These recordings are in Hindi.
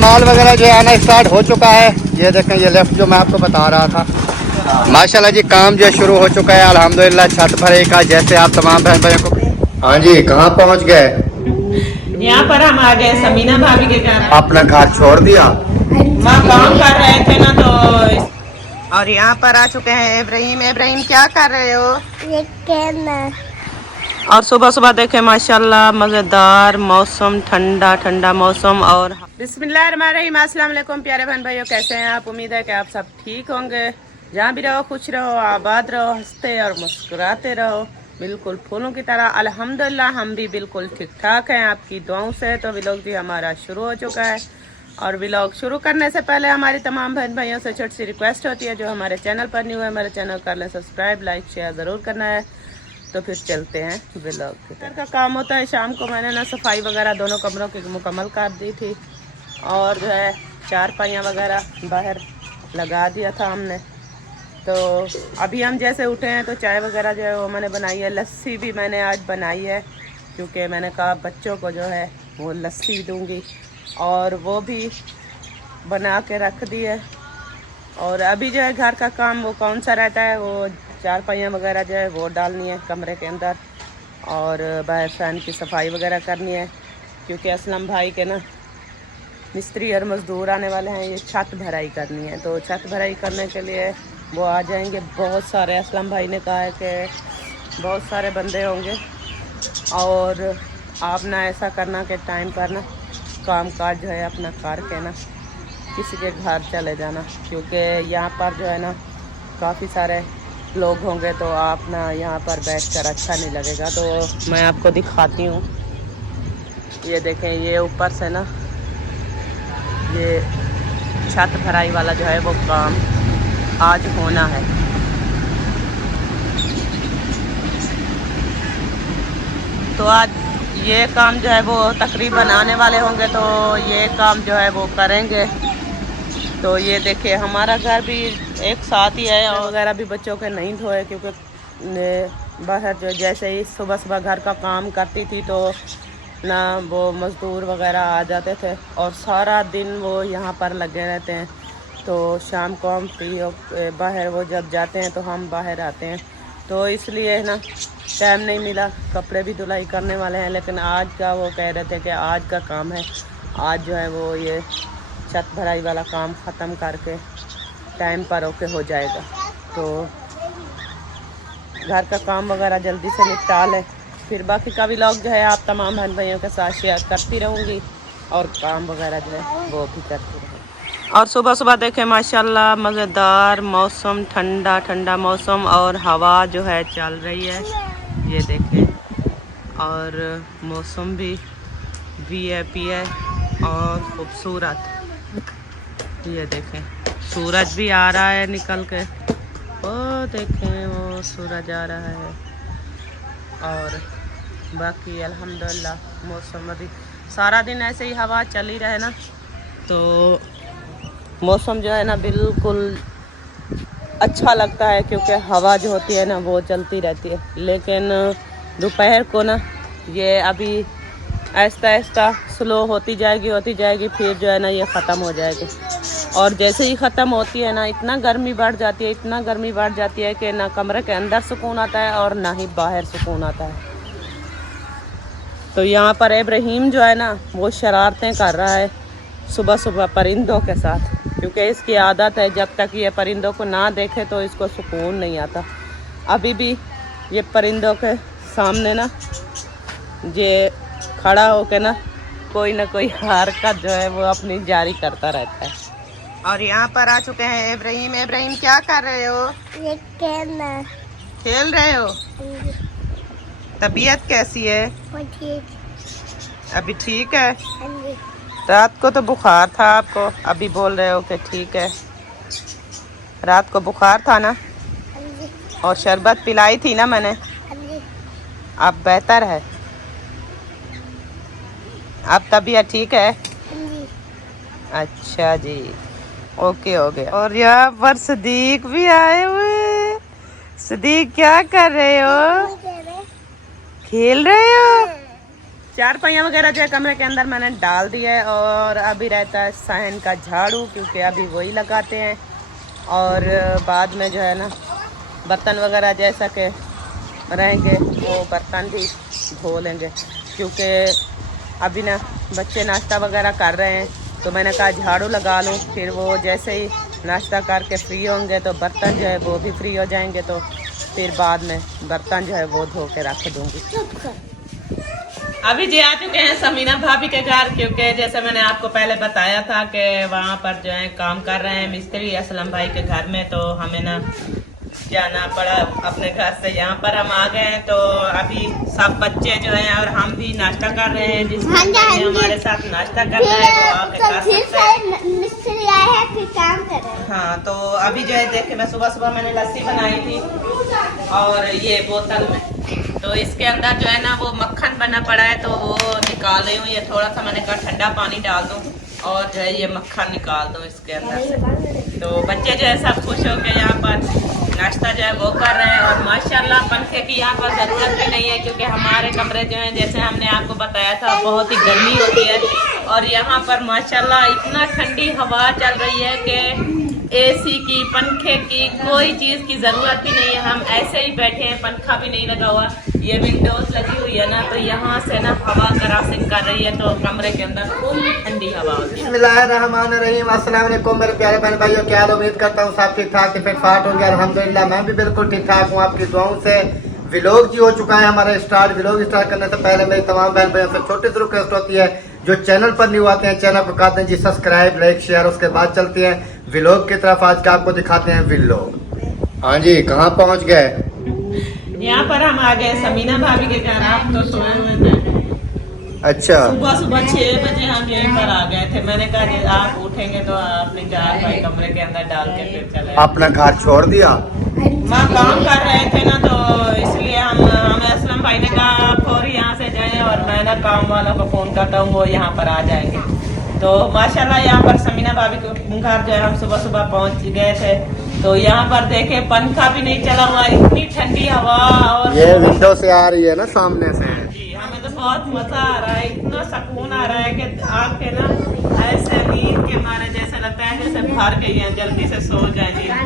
माल वगैरह जो है आना स्टार्ट हो चुका है। ये देखें, ये लेफ्ट जो मैं आपको बता रहा था, माशाल्लाह जी काम जो शुरू हो चुका है अल्हम्दुलिल्लाह। छत भरे का जैसे आप तमाम बहन भाइयों को। हाँ जी, कहाँ पहुँच गए? यहाँ पर हम आ गए समीना भाभी के घर। अपना घर छोड़ दिया? वहाँ काम कर रहे थे ना तो। और यहाँ पर आ चुके हैं इब्राहिम। इब्राहिम क्या कर रहे हो? ये कहना। और सुबह सुबह देखे माशाल्लाह मज़ेदार मौसम, ठंडा ठंडा मौसम। और बिस्मिल्लाहिर्रहमानिर्रहीम, अस्सलाम वालेकुम प्यारे बहन भाइयों, कैसे हैं आप? उम्मीद है कि आप सब ठीक होंगे। जहाँ भी रहो खुश रहो, आबाद रहो, हंसते और मुस्कुराते रहो, बिल्कुल फूलों की तरह। अल्हम्दुलिल्लाह हम भी बिल्कुल ठीक ठाक हैं आपकी दुआओं से। तो व्लॉग भी हमारा शुरू हो चुका है। और व्लॉग शुरू करने से पहले हमारी तमाम बहन भाइयों से छोटी सी रिक्वेस्ट होती है, जो हमारे चैनल पर न्यू है हमारे चैनल कर लें सब्सक्राइब, लाइक शेयर ज़रूर करना है। तो फिर चलते हैं व्लॉग की तरफ। का काम होता है शाम को। मैंने ना सफाई वगैरह दोनों कमरों की मुकम्मल कर दी थी, और जो है चारपाइयाँ वगैरह बाहर लगा दिया था हमने। तो अभी हम जैसे उठे हैं तो चाय वगैरह जो है वो मैंने बनाई है। लस्सी भी मैंने आज बनाई है, क्योंकि मैंने कहा बच्चों को जो है वो लस्सी दूंगी, और वो भी बना के रख दी है। और अभी जो है घर का काम वो कौन सा रहता है, वो चारपाइयाँ वगैरह जो है वो डालनी है कमरे के अंदर, और बाहर फैन की सफाई वगैरह करनी है, क्योंकि असलम भाई के ना मिस्त्री और मज़दूर आने वाले हैं। ये छत भराई करनी है, तो छत भराई करने के लिए वो आ जाएंगे बहुत सारे। असलम भाई ने कहा है कि बहुत सारे बंदे होंगे, और आप ना ऐसा करना कि टाइम पर ना काम काज जो है अपना करके ना किसी के घर चले जाना, क्योंकि यहाँ पर जो है ना काफ़ी सारे लोग होंगे, तो आप ना यहाँ पर बैठकर अच्छा नहीं लगेगा। तो मैं आपको दिखाती हूँ, ये देखें, ये ऊपर से ना ये छत भराई वाला जो है वो काम आज होना है। तो आज ये काम जो है वो तकरीबन आने वाले होंगे, तो ये काम जो है वो करेंगे। तो ये देखिए हमारा घर भी एक साथ ही है, और वगैरह भी बच्चों के नहीं धोए, क्योंकि बाहर जो जैसे ही सुबह सुबह घर का काम करती थी तो ना वो मज़दूर वगैरह आ जाते थे, और सारा दिन वो यहाँ पर लगे रहते हैं। तो शाम को हम फ्री हो बाहर वो जब जाते हैं तो हम बाहर आते हैं, तो इसलिए ना टाइम नहीं मिला। कपड़े भी धुलाई करने वाले हैं, लेकिन आज का वो कह रहे थे कि आज का काम है, आज जो है वो ये छत भराई वाला काम ख़त्म करके टाइम पर ओके हो जाएगा। तो घर का काम वगैरह जल्दी से निपटा लें, फिर बाकी का व्लॉग जो है आप तमाम बहन भाइयों के साथ शेयर करती रहूँगी, और काम वगैरह जो है वो भी करती रहूँगी। और सुबह सुबह देखें माशाल्लाह मज़ेदार मौसम, ठंडा ठंडा मौसम, और हवा जो है चल रही है, ये देखें। और मौसम भी वीआईपी है और ख़ूबसूरत। ये देखें सूरज भी आ रहा है निकल के, वो देखें वो सूरज आ रहा है। और बाकी अल्हम्दुलिल्लाह मौसम अभी सारा दिन ऐसे ही हवा चली रहे ना, तो मौसम जो है ना बिल्कुल अच्छा लगता है, क्योंकि हवा जो होती है ना वो चलती रहती है। लेकिन दोपहर को ना ये अभी आहिस्ता आहिस्ता स्लो होती जाएगी, फिर जो है ना ये ख़त्म हो जाएगी। और जैसे ही ख़त्म होती है ना इतना गर्मी बढ़ जाती है, इतना गर्मी बढ़ जाती है कि ना कमरे के अंदर सुकून आता है और ना ही बाहर सुकून आता है। तो यहाँ पर इब्राहिम जो है ना वो शरारतें कर रहा है सुबह सुबह परिंदों के साथ, क्योंकि इसकी आदत है जब तक ये परिंदों को ना देखे तो इसको सुकून नहीं आता। अभी भी ये परिंदों के सामने ना ये खड़ा होकर ना कोई हरकत जो है वो अपनी जारी करता रहता है। और यहाँ पर आ चुके हैं इब्राहिम। इब्राहिम क्या कर रहे हो? ये कहना। खेल रहे हो? तबीयत कैसी है? अभी ठीक है? रात को तो बुखार था आपको, अभी बोल रहे हो कि ठीक है। रात को बुखार था ना, और शरबत पिलाई थी ना मैंने, अब बेहतर है? अब तबीयत ठीक है? अच्छा जी, ओके हो गया। और यहाँ पर सदीक भी आए हुए। सदीक क्या कर रहे हो? खेल रहे हो? चार पहिया वगैरह जो है कमरे के अंदर मैंने डाल दिया है और अभी रहता है सहन का झाड़ू, क्योंकि अभी वही लगाते हैं। और बाद में जो है ना बर्तन वगैरह जैसा के रहेंगे वो बर्तन भी धो लेंगे, क्योंकि अभी ना बच्चे नाश्ता वगैरह कर रहे हैं तो मैंने कहा झाड़ू लगा लूँ, फिर वो जैसे ही नाश्ता करके फ्री होंगे तो बर्तन जो है वो भी फ्री हो जाएंगे, तो फिर बाद में बर्तन जो है वो धो के रख दूँगी। अभी जी आ चुके हैं समीना भाभी के घर, क्योंकि जैसे मैंने आपको पहले बताया था कि वहाँ पर जो है काम कर रहे हैं मिस्त्री असलम भाई के घर में, तो हमें ना जाना पड़ा अपने घर से। यहाँ पर हम आ गए हैं तो अभी सब बच्चे जो हैं और हम भी नाश्ता कर रहे हैं, जिसमें हमारे साथ नाश्ता करना है वो आके कर सकते हैं। मिस्त्री आए हैं फिर काम कर रहे हैं। हाँ, तो अभी जो है देखिए मैं सुबह मैंने लस्सी बनाई थी और ये बोतल में, तो इसके अंदर जो है ना वो मक्खन बना पड़ा है, तो वो निकाले हुई है। थोड़ा सा मैंने कहा ठंडा पानी डाल दूँ और जो है ये मक्खन निकाल दूँ इसके अंदर से। तो बच्चे जो है सब खुश हो के यहाँ पर नाश्ता जो है वो कर रहे हैं। और माशाल्लाह पंखे की यहाँ पर ज़रूरत भी नहीं है, क्योंकि हमारे कमरे जो हैं जैसे हमने आपको बताया था बहुत ही गर्मी होती है, और यहाँ पर माशाल्लाह इतना ठंडी हवा चल रही है कि एसी की पंखे की कोई चीज़ की ज़रूरत ही नहीं है। हम ऐसे ही बैठे हैं, पंखा भी नहीं लगा हुआ, ये विंडोज लगी हुई है ना, तो यहाँ से ना हवा क्रॉसिंग कर रही है, तो कमरे के अंदर खूब ठंडी हवा होती है। बिस्मिल्लाहिर्रहमानिर्रहीम, अस्सलाम वालेकुम मेरे प्यारे बहन भाइयों, क्या हाल? उम्मीद करता हूँ सब ठीक ठाक फिट फाट होंगे। अल्हम्दुलिल्लाह मैं भी बिल्कुल ठीक ठाक हूँ, आपकी दुआओं से। व्लॉग जी हो चुका है हमारा स्टार्ट। व्लॉग स्टार्ट करने से पहले मेरी तमाम बहन भाइयों से छोटी सी रिक्वेस्ट होती है, जो चैनल पर न्यू आते हैं चैनल को कर दें जी सब्सक्राइब, लाइक, शेयर। उसके बाद चलते हैं व्लॉग की तरफ। आज का आपको दिखाते हैं व्लॉग। हाँ जी, कहाँ पहुँच गए? यहाँ पर हम आ गए समीना भाभी के घर। आप तो सोए हुए थे। अच्छा, सुबह 6 बजे हम यहीं पर आ गए थे। मैंने कहा कि आप उठेंगे तो अपने चार भाई कमरे के अंदर डाल के फिर चले। अपना घर छोड़ दिया? माँ काम कर रहे थे ना, तो इसलिए हमें असलम भाई ने कहा आप और यहाँ से जाएं, और मैं ना काम वालों को फोन करता हूँ वो यहाँ पर आ जाएंगे। तो माशाल्लाह यहाँ पर समीना भाभी के घर जो है हम सुबह पहुँच गए थे, तो यहाँ पर देखे पंखा भी नहीं चला हुआ, इतनी ठंडी हवा। और ये विंडो से आ रही है ना सामने से। जी, हमें तो बहुत मजा आ रहा है, इतना सुकून आ रहा है कि आके ना ऐसे नींद के मारे जैसे लगता है जैसे भर गई है, जल्दी से सो जाए नींद।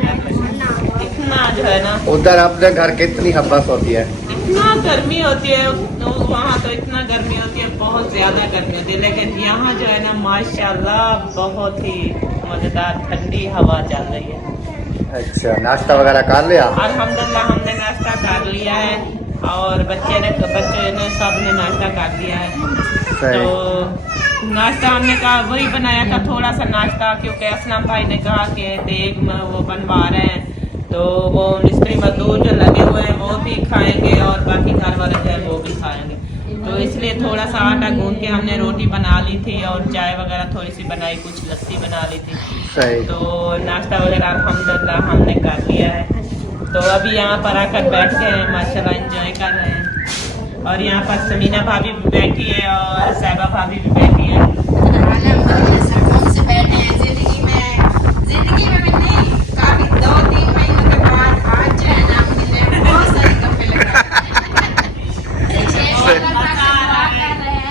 इतना जो है ना उधर अपने घर कितनी हब्बस होती है, इतना गर्मी होती है, तो वहाँ तो इतना गर्मी होती है, बहुत ज्यादा गर्मी होती है, लेकिन यहाँ जो है ना माशाल्लाह बहुत ही मजेदार ठंडी हवा चल रही है। अच्छा, नाश्ता वगैरह कर लिया? अल्हम्दुलिल्लाह हमने नाश्ता कर लिया है, और बच्चे ने सब ने नाश्ता कर लिया है। तो नाश्ता हमने कहा वही बनाया था थोड़ा सा नाश्ता, क्योंकि असलम भाई ने कहा कि देग में वो बनवा रहे हैं, तो वो मिस्त्री मजदूर जो लगे हुए हैं वो भी खाएंगे और बाकी घर वाले जो है वो भी खाएंगे। तो इसलिए थोड़ा सा आटा गूंद के हमने रोटी बना ली थी और चाय वगैरह थोड़ी सी बनाई, कुछ लस्सी बना ली थी। सही। तो नाश्ता वगैरह अल्हम्दुलिल्लाह हमने कर लिया है। तो अभी यहाँ पर आकर बैठ गए हैं, माशाल्लाह एंजॉय कर रहे हैं। और यहाँ पर समीना भाभी भी बैठी है और साहिबा भाभी भी बैठी है। जिंदगी में नहीं, काफी 2-3 महीनों के बाद आज जो है ना हमने बहुत सारे कपड़े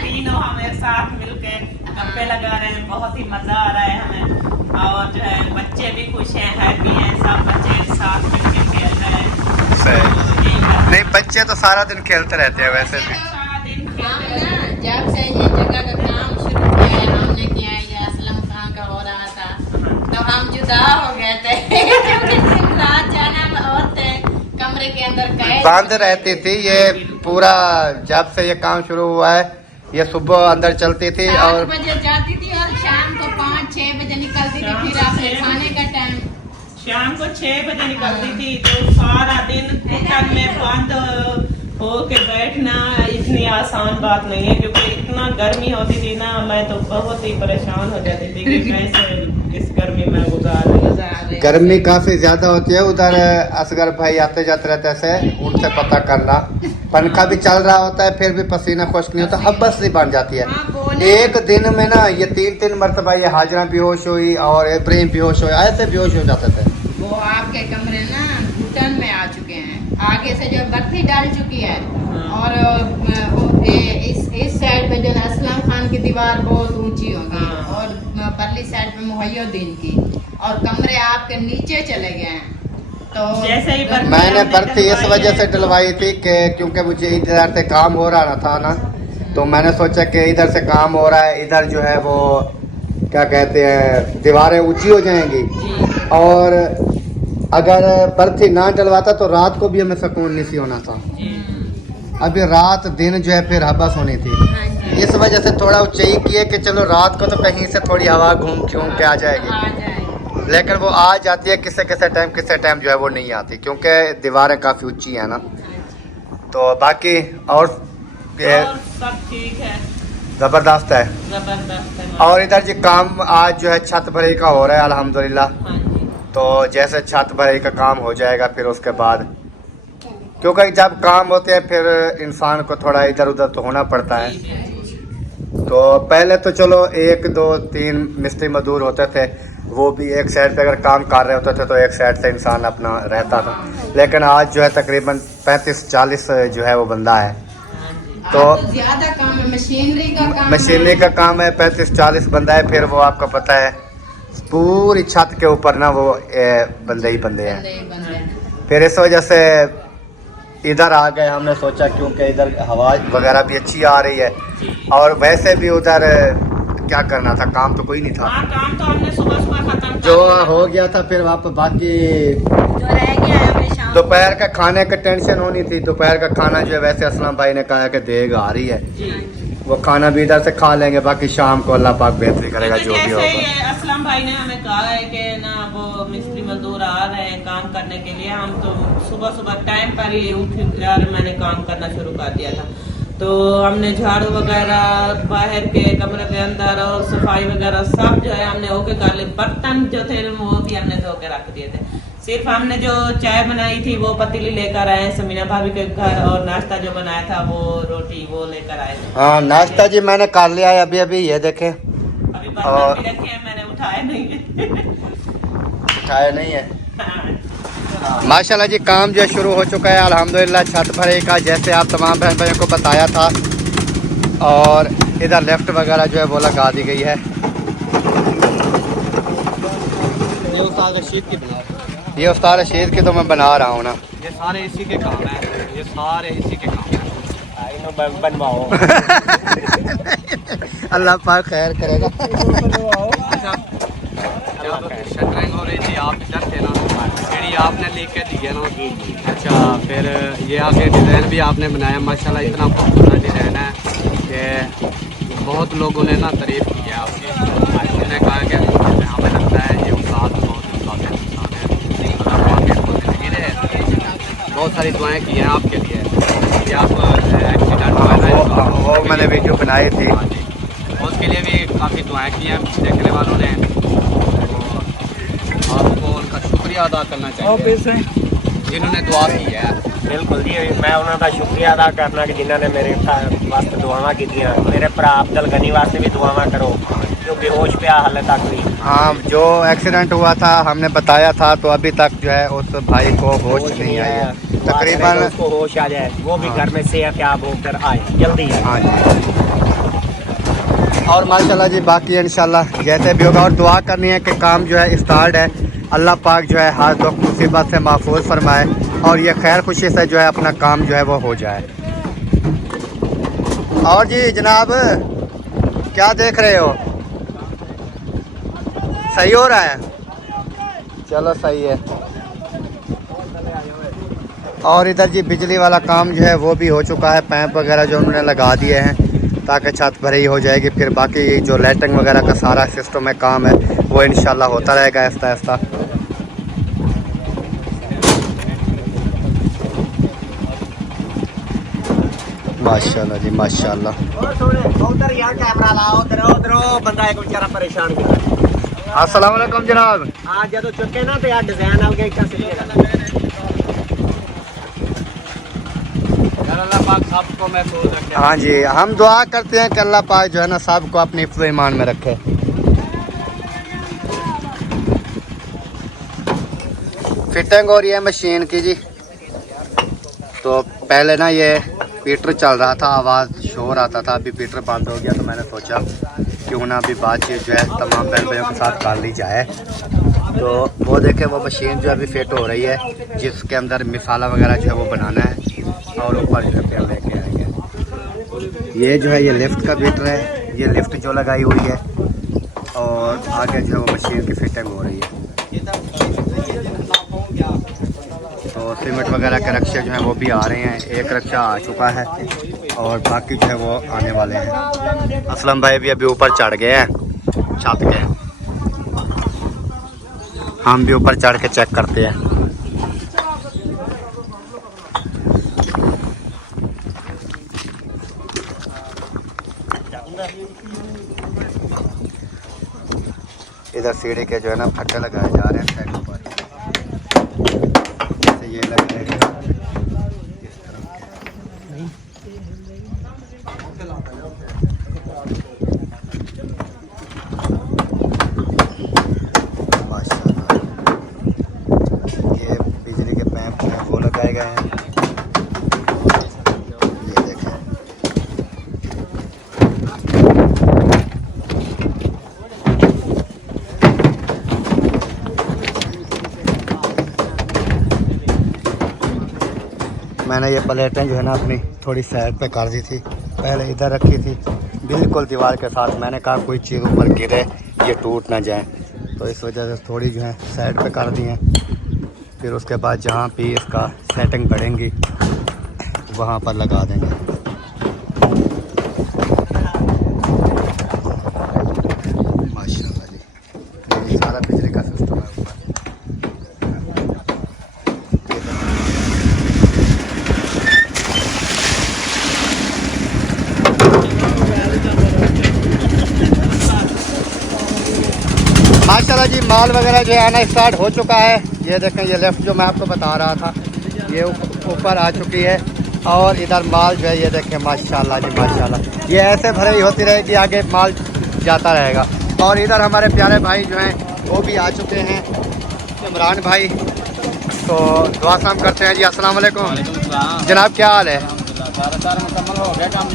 तीनों हम एक साथ मिलकर गप्पे लगा रहे हैं, बहुत ही मजा आ रहा है हमें। और जो है बच्चे भी खुश हैं, हैप्पी हैं, सब बच्चे साथ मिलकर खेल रहे हैं। सही। नहीं, बच्चे तो सारा दिन खेलते रहते हैं वैसे भी। जब से ये जगह का काम शुरू किया है हमने किया है, ये असलम खां का हो रहा था, तो हम जुदा हो गए थे। दिन रात जाना औरतें कमरे के अंदर कैद बंद रहती थी। ये पूरा जब से ये काम शुरू हुआ है, ये सुबह अंदर चलती थी 7 और बजे जाती थी और शाम को 5-6 बजे निकलती थी। फिर आपने खाने का टाइम शाम को 6 बजे निकलती थी, तो सारा दिन किचन में बंद हो के बैठना इतनी आसान बात नहीं है, क्योंकि इतना गर्मी होती थी ना, मैं तो बहुत ही परेशान हो जाती थी कि कैसे इस गर्मी में गुजार रही। गर्मी काफी ज्यादा होती है। उधर असगर भाई आते जाते रहते से, उनसे पता करना। पंखा भी चल रहा होता है फिर भी पसीना खुश्क नहीं होता, हब्बस सी बन जाती है। एक दिन में ना ये 3 मरतबा ये हाजरा बेहोश हुई और इब्राहिम बेहोश हुए, ऐसे बेहोश हो जाते थे। वो आपके कमरे ना घुटन में आ चुके हैं। आगे से जो बत्ती डाल चुकी है और इस साइड में जो है असलम खान की दीवार बहुत ऊंची होगी और परली साइड में मुहैयुद्दीन की और कमरे आपके नीचे चले गए हैं। तो जैसे ही मैंने बर्ती इस वजह से डलवाई थी कि क्योंकि मुझे इधर से काम हो रहा था ना, तो मैंने सोचा कि इधर से काम हो रहा है, इधर जो है वो क्या कहते हैं दीवारें ऊंची हो जाएंगी, और अगर बर्ती ना डलवाता तो रात को भी हमें सुकून नहीं सी होना था। अभी रात दिन जो है फिर हबस होनी थी, इस वजह से थोड़ा ऊंचाई किए कि चलो रात को तो कहीं से थोड़ी हवा घूम के आ जाएगी, लेकिन वो आ जाती है किसे टाइम जो है वो नहीं आती, क्योंकि दीवारें काफ़ी ऊंची है ना। तो बाकी और सब ठीक है, ज़बरदस्त है। जबरदस्त है। और इधर जी काम आज जो है छत भरे का हो रहा है अल्हम्दुलिल्लाह। हाँ जी। तो जैसे छत भरे का काम हो जाएगा फिर उसके बाद, क्योंकि जब काम होते हैं फिर इंसान को थोड़ा इधर उधर तो होना पड़ता है। तो पहले तो चलो 1 2 3 मिस्त्री मजदूर होते थे, वो भी एक साइड पे अगर काम कर रहे होते थे तो एक साइड से इंसान अपना रहता था, लेकिन आज जो है तकरीबन 35-40 जो है वो बंदा है। तो ज्यादा काम है, मशीनरी का काम है, 35-40 बंदा है, फिर वो आपको पता है पूरी छत के ऊपर ना वो बंदे ही बंदे हैं। फिर इस वजह से इधर आ गए, हमने सोचा क्योंकि इधर हवा वगैरह भी अच्छी आ रही है, और वैसे भी उधर क्या करना था, काम तो कोई नहीं था। काम तो हमने सुबह खत्म जो हो गया था फिर वापस बाकी जो रह गया है हमें शाम दोपहर का खाने का टेंशन होनी थी। दोपहर का खाना जो है वैसे असलम भाई ने कहा कि देग आ रही है, वो खाना भी इधर से खा लेंगे, बाकी शाम को अल्लाह पाक बेहतरी करेगा जो भी होगा। असलम भाई ने हमें कहा है कि ना वो मिस्त्री मजदूर आ रहे हैं काम करने के लिए, हम तो सुबह टाइम पर ही उठ कर मैंने काम करना शुरू कर दिया था। तो हमने झाड़ू वगैरह बाहर के कमरे के अंदर और सफाई वगैरह सब जो है हमने होके कर ली। बर्तन जो थे वो भी हमने धो के रख दिए थे, सिर्फ हमने जो चाय बनाई थी वो पतीली लेकर आए समीना भाभी के घर, और नाश्ता जो बनाया था वो रोटी वो लेकर आए थे। हाँ नाश्ता जी मैंने कर लिया है अभी ये देखे, अभी बर्तन भी रखे हैं, मैंने उठाए नहीं है। उठाया नहीं है। माशाल्लाह जी काम जो शुरू हो चुका है अल्हम्दुलिल्लाह छत भरे का, जैसे आप तमाम बहन भाइयों को बताया था, और इधर लेफ्ट वगैरह जो है वो लगा दी गई है। ये उस्ताद रशीद की तो मैं बना रहा हूँ ना, ये सारे इसी के काम है, ये सारे इसी के काम है। बनवाओ अल्लाह पाक खैर करेगा। शटरिंग हो रही थी, आप इधर थे ना, सीढ़ी आपने लिख के दी है ना। अच्छा फिर ये आगे डिज़ाइन भी आपने बनाया, माशाल्लाह इतना खूबसूरत डिज़ाइन है कि बहुत लोगों ने ना तारीफ़ की है आपकी। उन्होंने कहा कि हमें लगता है ये उस्ताद बहुत काबिल इंसान है, बहुत सारी दुआएं की हैं आपके लिए कि आप एक्सीडेंट वो मैंने वीडियो बनाई थी, उसके लिए भी काफ़ी दुआएं की हैं देखने वालों ने। आपको उनका शुक्रिया अदा करना चाहिए जिन्होंने दुआ की है। बिल्कुल जी, मैं उन्होंने शुक्रिया अदा करना कि जिन्होंने मेरे वास्ते दुआवां की, मेरे भरा अब्दुल गनी वास्ते भी दुआवां करो जो बेहोश पे हाले तक भी। हाँ जो एक्सीडेंट हुआ था हमने बताया था, तो अभी तक जो है उस भाई को होश नहीं आई है, तकरीबन उसको होश आ जाए, वो भी घर में सेहतयाब होकर आए जल्दी है। हाँ जी। और माशाल्लाह जी बाकी इंशाल्लाह जैसे भी होगा, और दुआ करनी है कि काम जो है स्टार्ट है, अल्लाह पाक जो है हर दुख मुसीबत से महफूज फरमाए, और ये खैर खुशी से जो है अपना काम जो है वो हो जाए। और जी जनाब क्या देख रहे हो, सही हो रहा है? चलो सही है। और इधर जी बिजली वाला काम जो है वो भी हो चुका है, पैप वगैरह जो उन्होंने लगा दिए हैं ताकि छत भरी हो जाएगी। फिर बाकी जो लाइटिंग वगैरह का सारा सिस्टम है काम है वो इंशाल्लाह होता रहेगा आहिस्ता आहिस्ता। माशाल्लाह जी माशाल्लाह। उधर यार कैमरा लाओ, उधर बंदा एक बेचारा परेशान किया। अस्सलाम वालेकुम जनाब। आज जब चुके ना तो यार डिजाइन आ गई क्या अल्लाह पाक सबको महफूज रखे। हाँ जी हम दुआ करते हैं कि अल्लाह पाक जो है ना सबको अपनी हिफ्ज़ ईमान में रखे। फिटिंग हो रही है मशीन की जी। तो पहले ना ये पीटर चल रहा था, आवाज़ शोर आता था, अभी पीटर बंद हो गया। तो मैंने सोचा क्यों ना अभी बातचीत जो है तमाम बहन भाइयों के साथ कर ली जाए। तो वो देखे वो मशीन जो अभी फिट हो रही है, जिसके अंदर मिसाला वगैरह जो है वो बनाना है और ऊपर जो है लेके आएंगे। ये जो है ये लिफ्ट का पीटर है, ये लिफ्ट जो लगाई हुई है और आगे जो है वो मशीन की फिटिंग हो रही है। तो सीमेंट वगैरह के रक्शे जो हैं वो भी आ रहे हैं, एक रक्षा आ चुका है और बाकी जो है वो आने वाले हैं। असलम भाई भी अभी ऊपर चढ़ गए हैं छत के, हम भी ऊपर चढ़ के चेक करते हैं। इधर सीढ़ी के जो है ना फट्टे लगाए जा रहे हैं साइड पर, जैसे ये लग रहे हैं इस तरफ के। माशाल्लाह ये बिजली के पैप हैं वो लगाए गए हैं। ये देखें, मैंने ये प्लेटें जो है ना अपनी थोड़ी साइड पे कर दी थी, पहले इधर रखी थी बिल्कुल दीवार के साथ। मैंने कहा कोई चीज़ ऊपर गिरे ये टूट ना जाए, तो इस वजह से थोड़ी जो है साइड पे कर दी हैं। फिर उसके बाद जहाँ भी इसका सेटिंग बढ़ेंगी वहाँ पर लगा देंगे। माशाल्लाह जी, ये सारा बिजली का सिस्टम है ऊपर। माशाल्लाह जी, माल वगैरह जो है आना स्टार्ट हो चुका है। ये देखें, ये लेफ़्ट जो मैं आपको बता रहा था ये ऊपर आ चुकी है और इधर माल जो है ये देखें माशाल्लाह जी माशाल्लाह, ये ऐसे भरे ही होती रहेगी, आगे माल जाता रहेगा। और इधर हमारे प्यारे भाई जो हैं वो भी आ चुके हैं, इमरान भाई। तो दुआ सलाम करते हैं जी। अस्सलाम वालेकुम जनाब, क्या हाल है? मुकम्मल हो गया काम,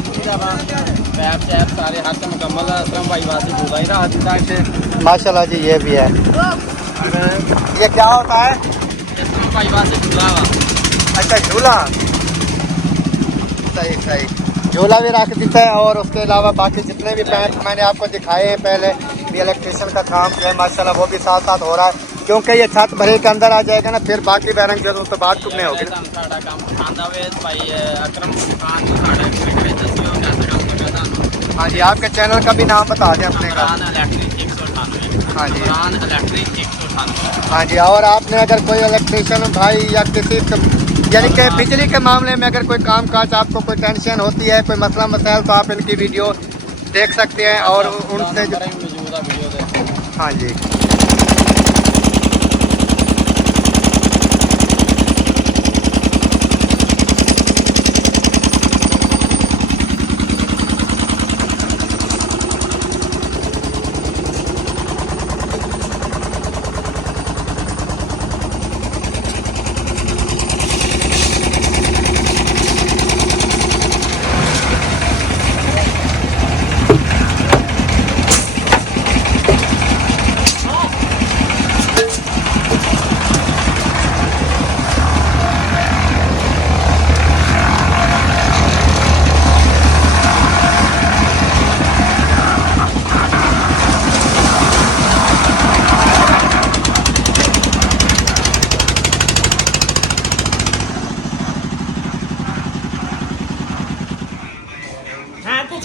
पैप शैप सारे हर से मुकम्मल है। भाई वासी बोला ही रहा आज से माशाल्लाह जी, ये भी है। ये क्या होता है? भाई वासी झूला हुआ। अच्छा, झूला, सही सही, झूला भी रख देता है। और उसके अलावा बाकी जितने भी पैप मैंने आपको दिखाए हैं पहले, भी इलेक्ट्रिशियन का काम जो है माशाल्लाह वो भी साथ साथ हो रहा है, क्योंकि ये छत भरे के अंदर आ जाएगा ना, फिर बाकी बैरंग जो तो बात कुछ नहीं होगी। हाँ जी, आपके चैनल का भी नाम बता दें अपने का। हाँ जी, हाँ जी। और आपने अगर कोई इलेक्ट्रिशियन भाई या किसी यानी कि बिजली के मामले में अगर कोई काम काज आपको कोई टेंशन होती है, कोई मसला मसाइल, तो आप इनकी वीडियो देख सकते हैं और उनसे हाँ जी।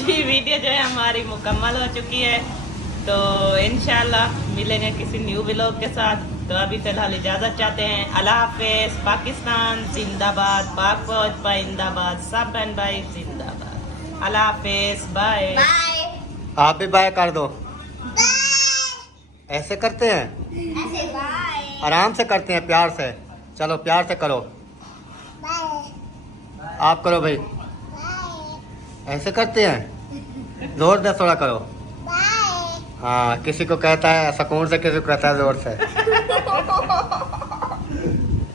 जी वीडियो जो है हमारी मुकम्मल हो चुकी है, तो इंशाल्लाह मिलेंगे किसी न्यू व्लॉग के साथ। तो अभी फिलहाल इजाज़त चाहते हैं। अल्लाह हाफिज़। पाकिस्तान जिंदाबाद, पाक फौज पाइंदाबाद, सब बहन भाई जिंदाबाद। अल्लाह हाफिज़, बाय। आप भी बाय कर दो। ऐसे करते हैं, ऐसे बाय। आराम से करते हैं, प्यार से। चलो प्यार से करो, आप करो भाई। ऐसे करते हैं, जोर से थोड़ा करो। हाँ, किसी को कहता है सुकून से, किसी को कहता है जोर से।